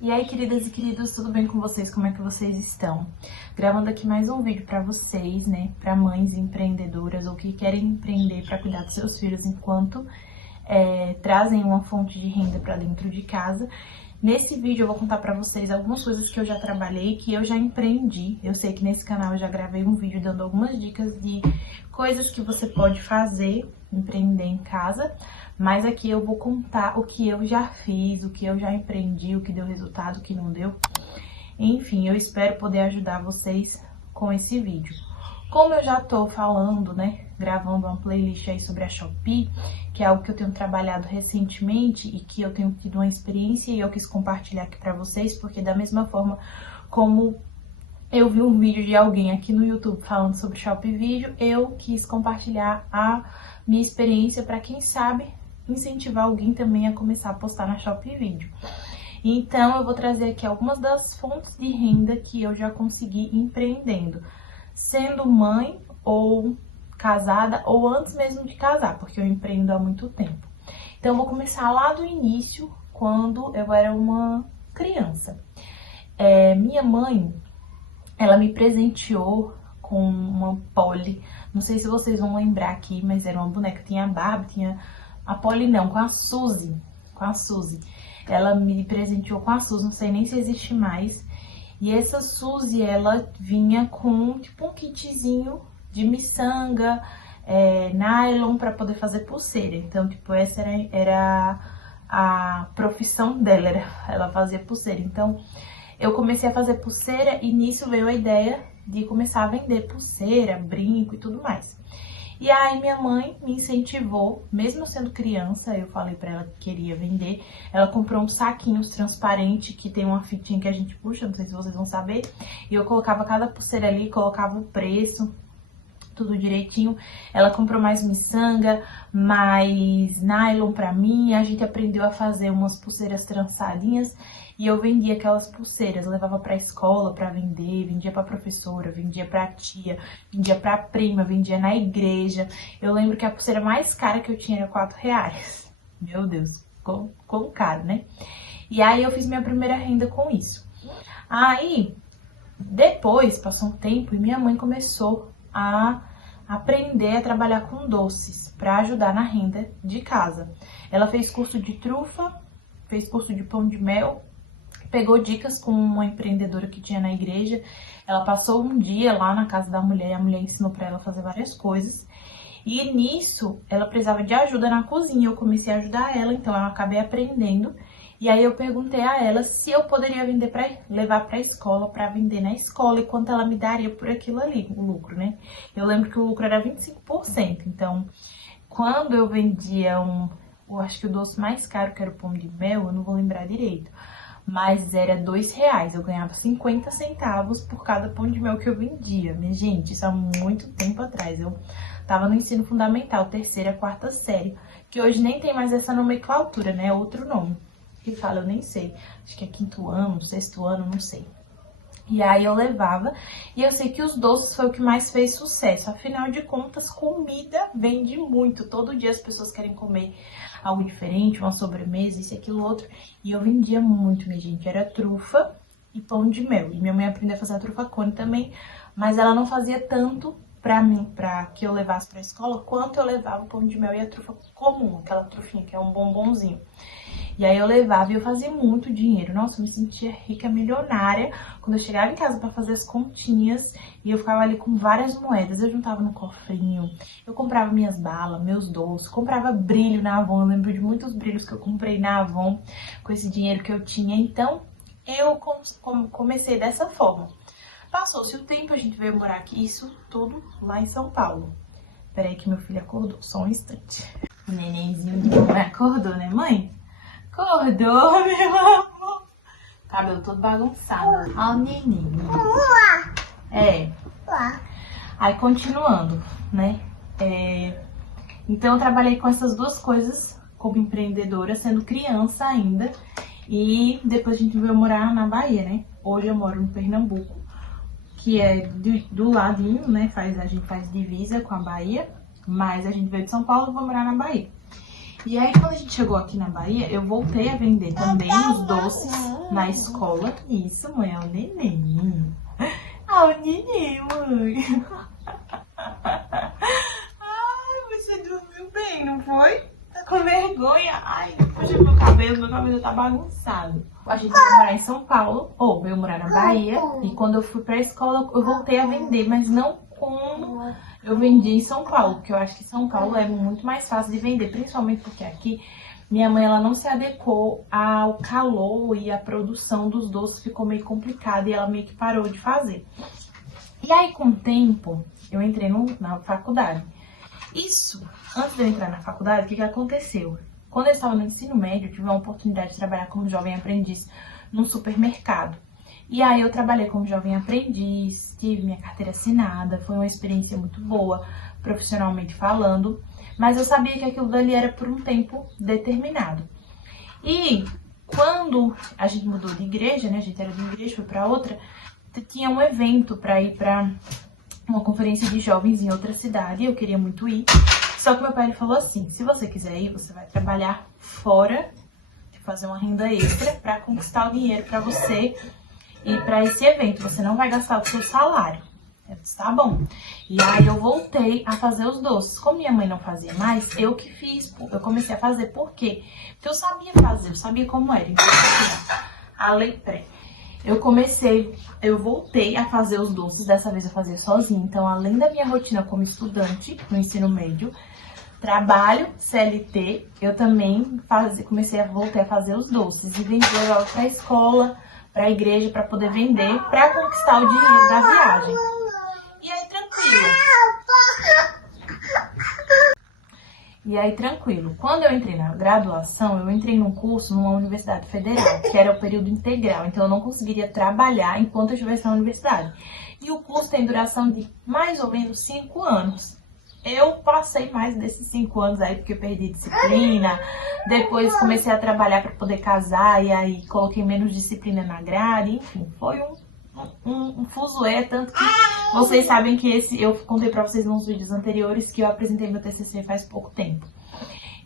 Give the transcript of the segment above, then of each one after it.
E aí, queridas e queridos, tudo bem com vocês? Como é que vocês estão? Gravando aqui mais um vídeo pra vocês, né? Pra mães empreendedoras ou que querem empreender pra cuidar dos seus filhos enquanto trazem uma fonte de renda pra dentro de casa. Nesse vídeo eu vou contar pra vocês algumas coisas que eu já trabalhei, que eu já empreendi. Eu sei que nesse canal eu já gravei um vídeo dando algumas dicas de coisas que você pode fazer, empreender em casa. Mas aqui eu vou contar o que eu já fiz, o que eu já empreendi, o que deu resultado, o que não deu. Enfim, eu espero poder ajudar vocês com esse vídeo. Como eu já tô falando, né, gravando uma playlist aí sobre a Shopee, que é algo que eu tenho trabalhado recentemente e que eu tenho tido uma experiência e eu quis compartilhar aqui pra vocês, porque da mesma forma como eu vi um vídeo de alguém aqui no YouTube falando sobre Shopee Vídeo, eu quis compartilhar a minha experiência para quem sabe incentivar alguém também a começar a postar na Shopee Vídeo. Então eu vou trazer aqui algumas das fontes de renda que eu já consegui empreendendo, sendo mãe ou casada ou antes mesmo de casar, porque eu empreendo há muito tempo. Então eu vou começar lá do início, quando eu era uma criança. Minha mãe, ela me presenteou com uma Polly, não sei se vocês vão lembrar aqui, mas era uma boneca, tinha a Barbie, tinha a Polly não, com a Suzy, ela me presenteou com a Suzy, não sei nem se existe mais, e essa Suzy, ela vinha com tipo um kitzinho de miçanga, nylon para poder fazer pulseira, então tipo essa era a profissão dela, ela fazia pulseira, então eu comecei a fazer pulseira e nisso veio a ideia de começar a vender pulseira, brinco e tudo mais. E aí minha mãe me incentivou, mesmo sendo criança, eu falei pra ela que queria vender. Ela comprou uns saquinhos transparentes que tem uma fitinha que a gente puxa, não sei se vocês vão saber. E eu colocava cada pulseira ali, colocava o preço, tudo direitinho. Ela comprou mais miçanga, mais nylon pra mim. A gente aprendeu a fazer umas pulseiras trançadinhas. E eu vendia aquelas pulseiras, levava pra escola pra vender, vendia pra professora, vendia pra tia, vendia pra prima, vendia na igreja. Eu lembro que a pulseira mais cara que eu tinha era R$4. Meu Deus, ficou caro, né? E aí eu fiz minha primeira renda com isso. Aí, depois, passou um tempo e minha mãe começou a aprender a trabalhar com doces pra ajudar na renda de casa. Ela fez curso de trufa, fez curso de pão de mel, pegou dicas com uma empreendedora que tinha na igreja. Ela passou um dia lá na casa da mulher, a mulher ensinou pra ela a fazer várias coisas. E nisso, ela precisava de ajuda na cozinha, eu comecei a ajudar ela, então eu acabei aprendendo. E aí eu perguntei a ela se eu poderia vender levar pra escola, pra vender na escola, e quanto ela me daria por aquilo ali, o lucro, né? Eu lembro que o lucro era 25%, então quando eu vendia eu acho que o doce mais caro, que era o pão de mel, eu não vou lembrar direito, mas era R$2, eu ganhava 50 centavos por cada pão de mel que eu vendia. Minha gente, isso há muito tempo atrás, eu tava no ensino fundamental, terceira, quarta série, que hoje nem tem mais essa nomenclatura, né, outro nome que fala, eu nem sei, acho que é quinto ano, sexto ano, não sei. E aí eu levava, e eu sei que os doces foi o que mais fez sucesso. Afinal de contas, comida vende muito. Todo dia as pessoas querem comer algo diferente, uma sobremesa, isso e aquilo outro. E eu vendia muito, minha gente. Era trufa e pão de mel. E minha mãe aprendeu a fazer a trufa cone também, mas ela não fazia tanto pra mim, pra que eu levasse pra escola, quanto eu levava o pão de mel e a trufa comum, aquela trufinha que é um bombonzinho. E aí eu levava e eu fazia muito dinheiro. Nossa, eu me sentia rica, milionária. Quando eu chegava em casa pra fazer as continhas e eu ficava ali com várias moedas. Eu juntava no cofrinho, eu comprava minhas balas, meus doces, comprava brilho na Avon. Eu lembro de muitos brilhos que eu comprei na Avon com esse dinheiro que eu tinha. Então, eu comecei dessa forma. Passou-se o tempo, a gente veio morar aqui, isso tudo lá em São Paulo. Peraí que meu filho acordou, só um instante. O nenenzinho de mamãe acordou, né, mãe? Acordou, meu amor. Cabelo todo bagunçado. Ó o neném. Aí, continuando, né? Então, eu trabalhei com essas duas coisas como empreendedora, sendo criança ainda. E depois a gente veio morar na Bahia, né? Hoje eu moro no Pernambuco, que é do ladinho, né? A gente faz divisa com a Bahia. Mas a gente veio de São Paulo e vai morar na Bahia. E aí, quando a gente chegou aqui na Bahia, eu voltei a vender também os doces na escola. Isso, mãe, é o neném. Ah, o neném, mãe. Ai, você dormiu bem, não foi? Tá com vergonha? Ai, puxa meu cabelo tá bagunçado. A gente veio morar em São Paulo, ou veio morar na Bahia. E quando eu fui pra escola, eu voltei a vender, mas não como eu vendi em São Paulo, porque eu acho que São Paulo é muito mais fácil de vender, principalmente porque aqui minha mãe ela não se adequou ao calor e a produção dos doces ficou meio complicada e ela meio que parou de fazer. E aí, com o tempo, eu entrei na faculdade. Isso, antes de eu entrar na faculdade, o que aconteceu? Quando eu estava no ensino médio, eu tive uma oportunidade de trabalhar como jovem aprendiz num supermercado. E aí eu trabalhei como jovem aprendiz, tive minha carteira assinada, foi uma experiência muito boa, profissionalmente falando, mas eu sabia que aquilo dali era por um tempo determinado. E quando a gente mudou de igreja, né, a gente era de uma igreja, foi para outra, tinha um evento para ir para uma conferência de jovens em outra cidade, eu queria muito ir, só que meu pai ele falou assim, se você quiser ir, você vai trabalhar fora, fazer uma renda extra para conquistar o dinheiro para você e para esse evento, você não vai gastar o seu salário. Eu disse, tá bom. E aí eu voltei a fazer os doces. Como minha mãe não fazia mais, eu que fiz. Eu comecei a fazer. Por quê? Porque eu sabia fazer, eu sabia como era. Então, eu voltei a fazer os doces. Dessa vez eu fazia sozinha. Então, além da minha rotina como estudante no ensino médio, trabalho, CLT, eu também voltei a fazer os doces. E vendia logo para a escola, para a igreja, para poder vender, para conquistar o dinheiro da viagem. E aí, tranquilo. Quando eu entrei na graduação, eu entrei num curso numa universidade federal, que era o período integral. Então, eu não conseguiria trabalhar enquanto eu estivesse na universidade. E o curso tem duração de mais ou menos 5 anos. Eu passei mais desses 5 anos aí, porque eu perdi disciplina. Depois comecei a trabalhar para poder casar, e aí coloquei menos disciplina na grade. Enfim, foi um fuzuê, tanto que vocês sabem que eu contei pra vocês nos vídeos anteriores que eu apresentei meu TCC faz pouco tempo.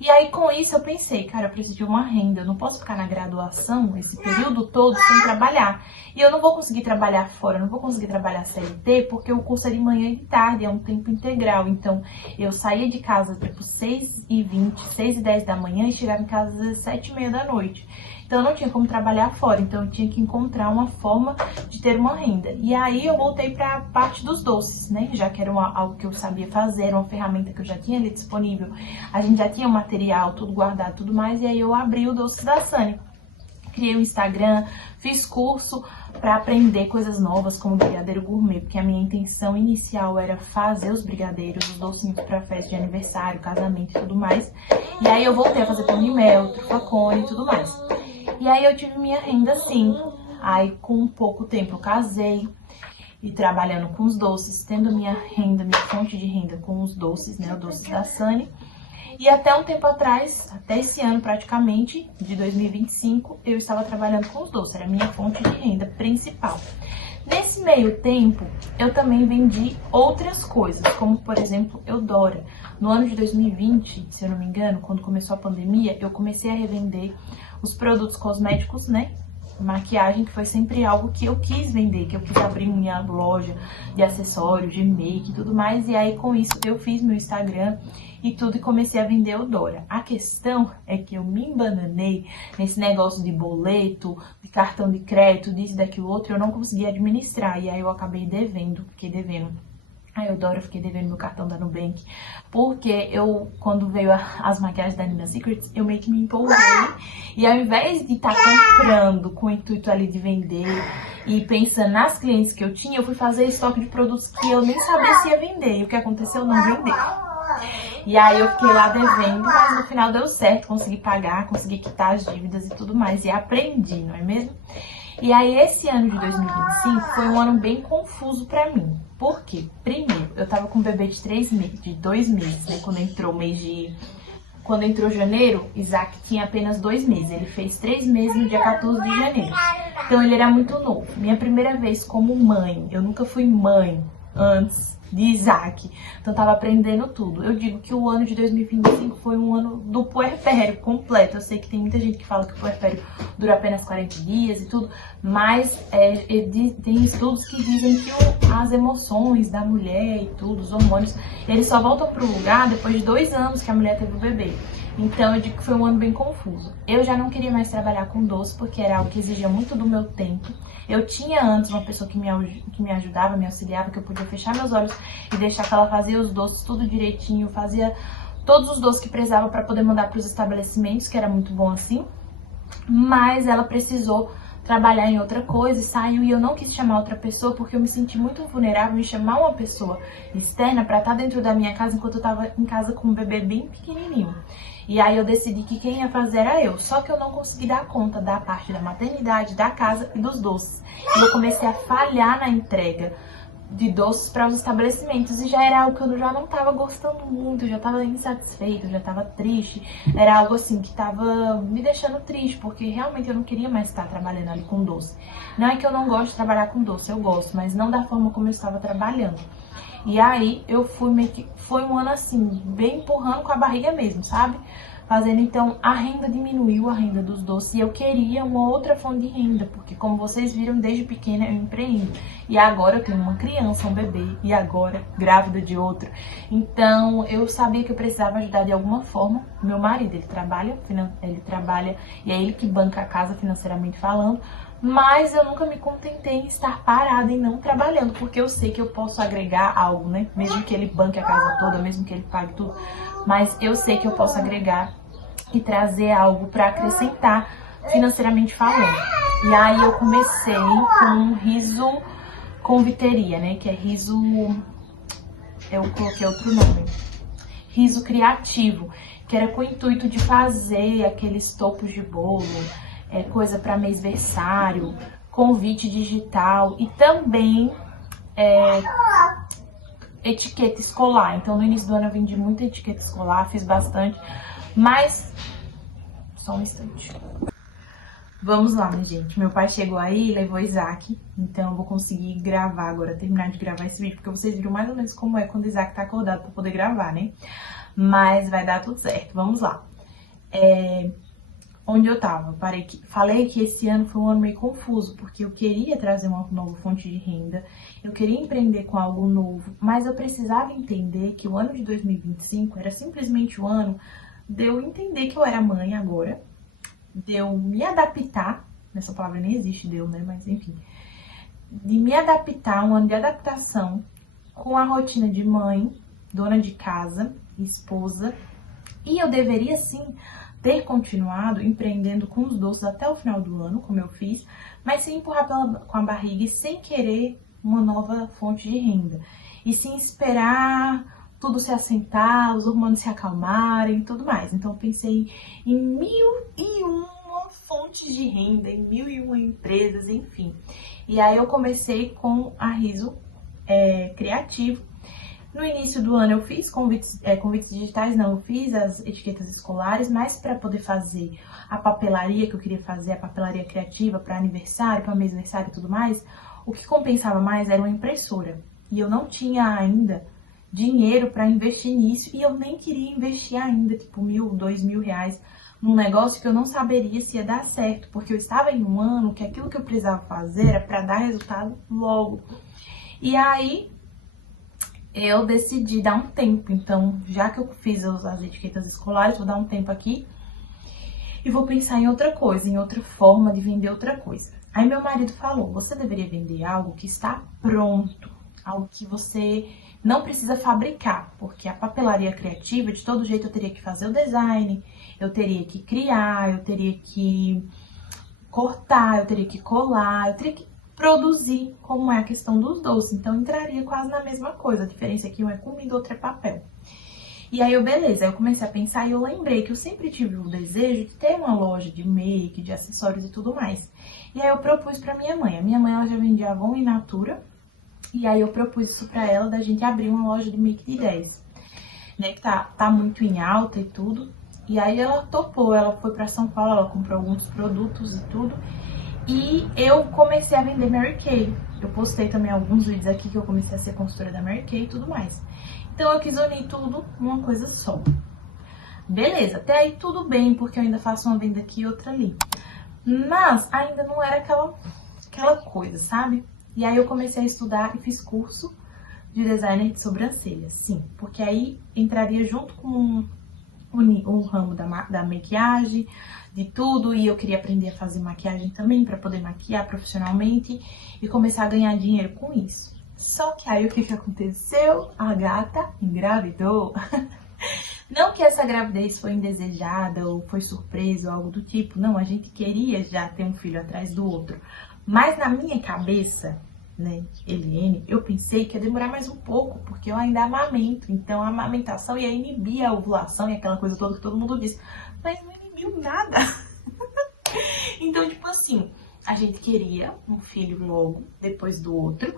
E aí com isso eu pensei, cara, eu preciso de uma renda, eu não posso ficar na graduação esse período todo sem trabalhar. E eu não vou conseguir trabalhar fora, eu não vou conseguir trabalhar CLT porque o curso é de manhã e de tarde, é um tempo integral. Então eu saía de casa tipo 6h20, 6h10 da manhã e chegava em casa às 7h30 da noite. Então eu não tinha como trabalhar fora, então eu tinha que encontrar uma forma de ter uma renda. E aí eu voltei para a parte dos doces, né? Já que era algo que eu sabia fazer, era uma ferramenta que eu já tinha ali disponível. A gente já tinha o material, tudo guardado, tudo mais. E aí eu abri o Doces da Sani. Criei um Instagram, fiz curso para aprender coisas novas como brigadeiro gourmet, porque a minha intenção inicial era fazer os brigadeiros, os docinhos para festa de aniversário, casamento e tudo mais. E aí eu voltei a fazer pão de mel, trufacone e tudo mais. E aí eu tive minha renda assim. Aí com pouco tempo eu casei e trabalhando com os doces, tendo minha renda, minha fonte de renda com os doces, né, o Doces da Sani. E até um tempo atrás, até esse ano praticamente, de 2025, eu estava trabalhando com os doces, era a minha fonte de renda principal. Nesse meio tempo, eu também vendi outras coisas, como por exemplo, Eudora. No ano de 2020, se eu não me engano, quando começou a pandemia, eu comecei a revender os produtos cosméticos, né? Maquiagem, que foi sempre algo que eu quis vender, que eu quis abrir minha loja de acessórios, de make e tudo mais. E aí com isso eu fiz meu Instagram e tudo e comecei a vender Eudora. A questão é que eu me embananei nesse negócio de boleto, de cartão de crédito, disso, daquilo outro, eu não consegui administrar. E aí eu acabei fiquei devendo. A Eudora, eu fiquei devendo meu cartão da Nubank, porque quando veio as maquiagens da Nina Secrets, eu meio que me empolguei, e ao invés de estar comprando com o intuito ali de vender e pensando nas clientes que eu tinha, eu fui fazer estoque de produtos que eu nem sabia se ia vender, e o que aconteceu? Não vendeu. E aí eu fiquei lá devendo, mas no final deu certo, consegui pagar, consegui quitar as dívidas e tudo mais, e aprendi, não é mesmo? E aí esse ano de 2025 foi um ano bem confuso pra mim. Por quê? Primeiro, eu tava com um bebê de 2 meses, né? Quando entrou janeiro, Isaac tinha apenas 2 meses. Ele fez 3 meses no dia 14 de janeiro. Então ele era muito novo. Minha primeira vez como mãe, eu nunca fui mãe antes de Isaac. Então, eu tava aprendendo tudo. Eu digo que o ano de 2025 foi um ano do puerpério completo. Eu sei que tem muita gente que fala que o puerpério dura apenas 40 dias e tudo, mas tem estudos que dizem que as emoções da mulher e tudo, os hormônios, eles só voltam pro lugar depois de 2 anos que a mulher teve o bebê. Então, eu digo que foi um ano bem confuso. Eu já não queria mais trabalhar com doce, porque era algo que exigia muito do meu tempo. Eu tinha antes uma pessoa que me ajudava, me auxiliava, que eu podia fechar meus olhos e deixar que ela fazia os doces tudo direitinho, fazia todos os doces que precisava para poder mandar para os estabelecimentos, que era muito bom assim. Mas ela precisou trabalhar em outra coisa e saiu, e eu não quis chamar outra pessoa porque eu me senti muito vulnerável em chamar uma pessoa externa para estar dentro da minha casa enquanto eu estava em casa com um bebê bem pequenininho. E aí eu decidi que quem ia fazer era eu, só que eu não consegui dar conta da parte da maternidade, da casa e dos doces. E eu comecei a falhar na entrega de doces para os estabelecimentos, e já era algo que eu já não estava gostando muito, eu já estava insatisfeita, eu já estava triste, era algo assim que estava me deixando triste, porque realmente eu não queria mais estar trabalhando ali com doce. Não é que eu não gosto de trabalhar com doce, eu gosto, mas não da forma como eu estava trabalhando. E aí eu fui meio que, foi um ano assim, bem empurrando com a barriga mesmo, sabe? Fazendo, então, a renda diminuiu, a renda dos doces, e eu queria uma outra fonte de renda, porque como vocês viram, desde pequena eu empreendo. E agora eu tenho uma criança, um bebê, e agora grávida de outro. Então, eu sabia que eu precisava ajudar de alguma forma. Meu marido, ele trabalha, e é ele que banca a casa financeiramente falando, mas eu nunca me contentei em estar parada e não trabalhando, porque eu sei que eu posso agregar algo, né? Mesmo que ele banque a casa toda, mesmo que ele pague tudo, mas eu sei que eu posso agregar e trazer algo para acrescentar financeiramente falando. E aí eu comecei com riso confiteria, né? Que é riso... eu coloquei outro nome. Riso criativo, que era com o intuito de fazer aqueles topos de bolo, coisa para mêsversário, convite digital e também etiqueta escolar. Então no início do ano eu vendi muita etiqueta escolar, fiz bastante, mas só um instante. Vamos lá, minha gente. Meu pai chegou aí e levou Isaac, então eu vou conseguir gravar agora, terminar de gravar esse vídeo, porque vocês viram mais ou menos como é quando o Isaac tá acordado pra poder gravar, né? Mas vai dar tudo certo, vamos lá. Onde eu tava, falei que esse ano foi um ano meio confuso, porque eu queria trazer uma nova fonte de renda, eu queria empreender com algo novo, mas eu precisava entender que o ano de 2025 era simplesmente o ano de eu entender que eu era mãe agora, de eu me adaptar, essa palavra nem existe, deu, né, mas enfim, de me adaptar, um ano de adaptação com a rotina de mãe, dona de casa, esposa, e eu deveria sim ter continuado empreendendo com os doces até o final do ano, como eu fiz, mas sem empurrar com a barriga e sem querer uma nova fonte de renda. E sem esperar tudo se assentar, os hormônios se acalmarem e tudo mais. Então eu pensei em 1001 fontes de renda, em 1001 empresas, enfim. E aí eu comecei com a Riso Criativo. No início do ano eu fiz convites digitais, não, eu fiz as etiquetas escolares, mas para poder fazer a papelaria que eu queria fazer, a papelaria criativa para aniversário, para mêsversário e tudo mais, o que compensava mais era uma impressora. E eu não tinha ainda dinheiro para investir nisso, e eu nem queria investir ainda, tipo, R$1.000, R$2.000 num negócio que eu não saberia se ia dar certo, porque eu estava em um ano que aquilo que eu precisava fazer era para dar resultado logo. E aí eu decidi dar um tempo, então já que eu fiz as etiquetas escolares, vou dar um tempo aqui e vou pensar em outra coisa, em outra forma de vender outra coisa. Aí meu marido falou, você deveria vender algo que está pronto, algo que você não precisa fabricar, porque a papelaria criativa, de todo jeito eu teria que fazer o design, eu teria que criar, eu teria que cortar, eu teria que colar, eu teria que produzir, como é a questão dos doces. Então entraria quase na mesma coisa, a diferença é que um é comida, outro é papel. E aí beleza, eu comecei a pensar e eu lembrei que eu sempre tive o desejo de ter uma loja de make, de acessórios e tudo mais. E aí eu propus pra minha mãe. A minha mãe, ela já vendia Avon e Natura, e aí eu propus isso pra ela, da gente abrir uma loja de make de ideias, né, que tá muito em alta e tudo. E aí ela topou, ela foi pra São Paulo, ela comprou alguns produtos e tudo. E eu comecei a vender Mary Kay. Eu postei também alguns vídeos aqui que eu comecei a ser consultora da Mary Kay e tudo mais. Então eu quis unir tudo numa coisa só. Beleza, até aí tudo bem, porque eu ainda faço uma venda aqui e outra ali. Mas ainda não era aquela coisa, sabe? E aí eu comecei a estudar e fiz curso de designer de sobrancelhas, sim. Porque aí entraria junto com o ramo da maquiagem, de tudo. E eu queria aprender a fazer maquiagem também, para poder maquiar profissionalmente e começar a ganhar dinheiro com isso. Só que aí o que aconteceu? A gata engravidou. Não que essa gravidez foi indesejada ou foi surpresa ou algo do tipo. Não, a gente queria já ter um filho atrás do outro. Mas na minha cabeça, né, Eliane, eu pensei que ia demorar mais um pouco, porque eu ainda amamento. Então a amamentação ia inibir a ovulação e aquela coisa toda que todo mundo diz. Mas não inibiu nada. Então, tipo assim, a gente queria um filho logo, depois do outro.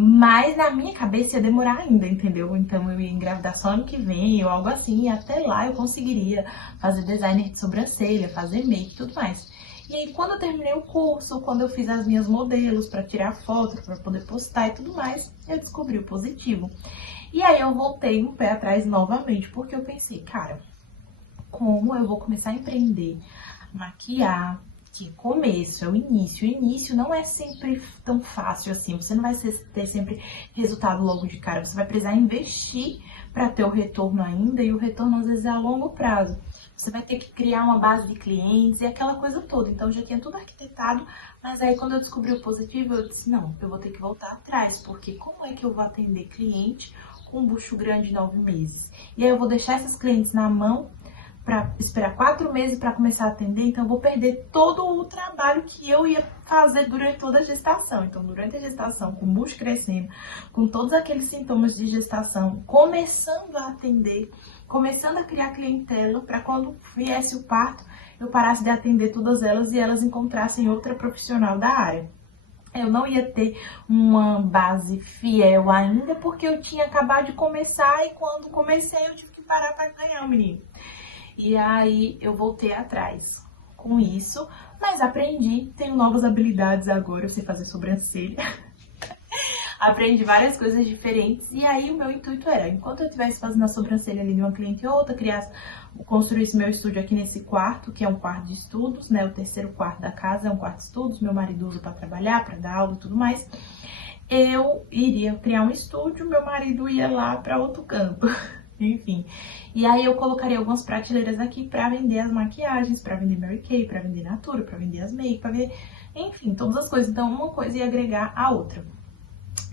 Mas na minha cabeça ia demorar ainda, entendeu? Então eu ia engravidar só ano que vem ou algo assim. E até lá eu conseguiria fazer designer de sobrancelha, fazer make e tudo mais. E aí quando eu terminei o curso, quando eu fiz as minhas modelos para tirar foto, para poder postar e tudo mais, eu descobri o positivo. E aí eu voltei um pé atrás novamente, porque eu pensei, cara, como eu vou começar a empreender, maquiar, que começo, é o início. O início não é sempre tão fácil assim. Você não vai ter sempre resultado logo de cara. Você vai precisar investir para ter o retorno ainda. E o retorno às vezes é a longo prazo. Você vai ter que criar uma base de clientes e aquela coisa toda. Então, eu já tinha tudo arquitetado. Mas aí, quando eu descobri o positivo, eu disse, não, eu vou ter que voltar atrás. Porque como é que eu vou atender cliente com um bucho grande de 9 meses? E aí, eu vou deixar essas clientes na mão para esperar 4 meses para começar a atender, então eu vou perder todo o trabalho que eu ia fazer durante toda a gestação. Então, durante a gestação, com o bucho crescendo, com todos aqueles sintomas de gestação, começando a atender, começando a criar clientela, para quando viesse o parto, eu parasse de atender todas elas e elas encontrassem outra profissional da área. Eu não ia ter uma base fiel ainda, porque eu tinha acabado de começar e quando comecei eu tive que parar para ganhar o menino. E aí eu voltei atrás com isso, mas aprendi, tenho novas habilidades agora, eu sei fazer sobrancelha. Aprendi várias coisas diferentes e aí o meu intuito era, enquanto eu estivesse fazendo a sobrancelha ali de uma cliente ou outra, construísse meu estúdio aqui nesse quarto, que é um quarto de estudos, né? O terceiro quarto da casa é um quarto de estudos, meu marido usa para trabalhar, para dar aula e tudo mais. Eu iria criar um estúdio, meu marido ia lá para outro canto. Enfim, e aí eu colocaria algumas prateleiras aqui pra vender as maquiagens, pra vender Mary Kay, pra vender Natura, pra vender as make, pra vender, enfim, todas as coisas. Então uma coisa ia agregar a outra.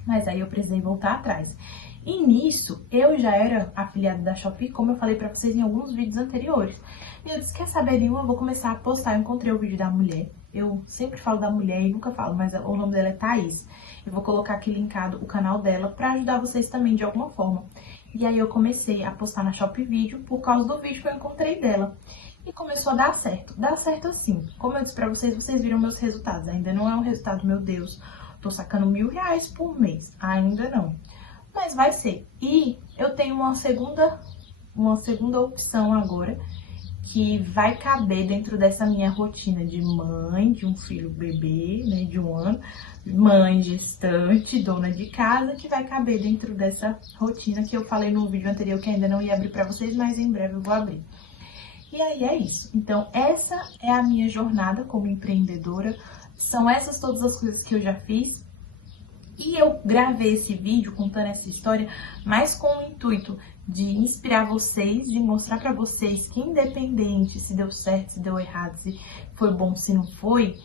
Mas aí eu precisei voltar atrás. E nisso, eu já era afiliada da Shopee, como eu falei pra vocês em alguns vídeos anteriores. E eu disse, quer saber, Lil, eu vou começar a postar. Eu encontrei o vídeo da mulher. Eu sempre falo da mulher e nunca falo, mas o nome dela é Thaís. Eu vou colocar aqui linkado o canal dela pra ajudar vocês também de alguma forma. E aí eu comecei a postar na Shopee Vídeo por causa do vídeo que eu encontrei dela. E começou a dar certo. Dá certo assim. Como eu disse pra vocês, vocês viram meus resultados. Ainda não é um resultado, meu Deus, tô sacando R$1.000 por mês. Ainda não. Mas vai ser. E eu tenho uma segunda opção agora, que vai caber dentro dessa minha rotina de mãe, de um filho bebê, né, de 1 ano, mãe gestante, dona de casa, que vai caber dentro dessa rotina que eu falei no vídeo anterior que ainda não ia abrir pra vocês, mas em breve eu vou abrir. E aí é isso. Então, essa é a minha jornada como empreendedora. São essas todas as coisas que eu já fiz. E eu gravei esse vídeo contando essa história, mas com o intuito de inspirar vocês, de mostrar pra vocês que independente se deu certo, se deu errado, se foi bom, se não foi,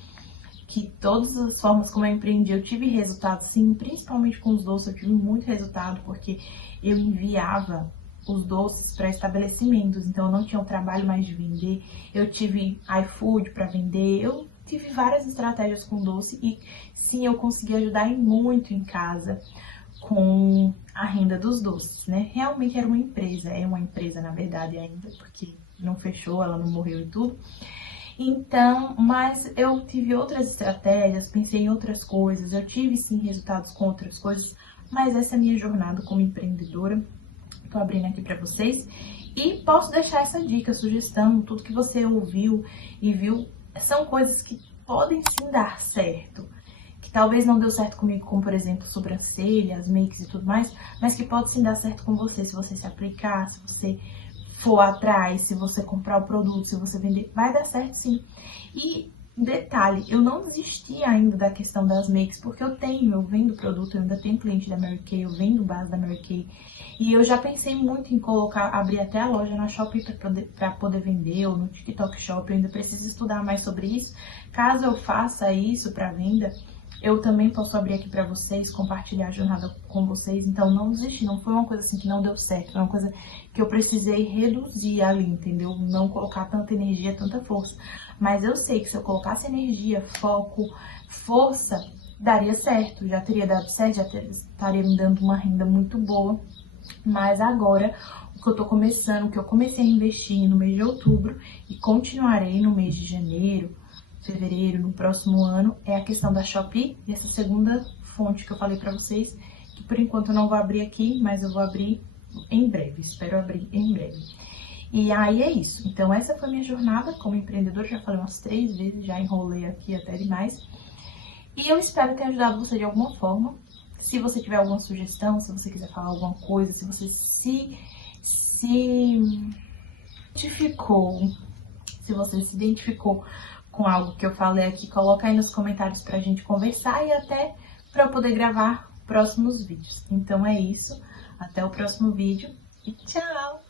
que todas as formas como eu empreendi, eu tive resultado sim, principalmente com os doces, eu tive muito resultado, porque eu enviava os doces para estabelecimentos, então eu não tinha o trabalho mais de vender, eu tive iFood para vender, eu tive várias estratégias com doce e sim, eu consegui ajudar muito em casa com a renda dos doces, né? Realmente era uma empresa, é uma empresa na verdade ainda, porque não fechou, ela não morreu e tudo. Então, mas eu tive outras estratégias, pensei em outras coisas, eu tive sim resultados com outras coisas, mas essa é a minha jornada como empreendedora. Tô abrindo aqui pra vocês e posso deixar essa dica, sugestão, tudo que você ouviu e viu, são coisas que podem sim dar certo. Que talvez não deu certo comigo, como por exemplo, sobrancelhas, makes e tudo mais, mas que pode sim dar certo com você, se você se aplicar, se você for atrás, se você comprar o produto, se você vender, vai dar certo sim. E detalhe, eu não desisti ainda da questão das makes, porque eu vendo produto, eu ainda tenho cliente da Mary Kay, eu vendo base da Mary Kay, e eu já pensei muito em abrir até a loja na Shopee para poder vender, ou no TikTok Shop, eu ainda preciso estudar mais sobre isso. Caso eu faça isso para venda, eu também posso abrir aqui para vocês, compartilhar a jornada com vocês. Então, não desisti, não foi uma coisa assim que não deu certo. Foi uma coisa que eu precisei reduzir ali, entendeu? Não colocar tanta energia, tanta força. Mas eu sei que se eu colocasse energia, foco, força, daria certo. Já teria dado certo, estaria me dando uma renda muito boa. Mas agora, o que eu tô começando, o que eu comecei a investir no mês de outubro e continuarei no mês de janeiro, fevereiro, no próximo ano, é a questão da Shopee e essa segunda fonte que eu falei pra vocês, que por enquanto eu não vou abrir aqui, mas eu vou abrir em breve, espero abrir em breve. E aí é isso. Então essa foi minha jornada como empreendedora, já falei umas 3 vezes, já enrolei aqui até demais. E eu espero ter ajudado você de alguma forma. Se você tiver alguma sugestão, se você quiser falar alguma coisa, se você se identificou com algo que eu falei aqui, coloca aí nos comentários pra gente conversar e até pra eu poder gravar próximos vídeos. Então é isso, até o próximo vídeo e tchau!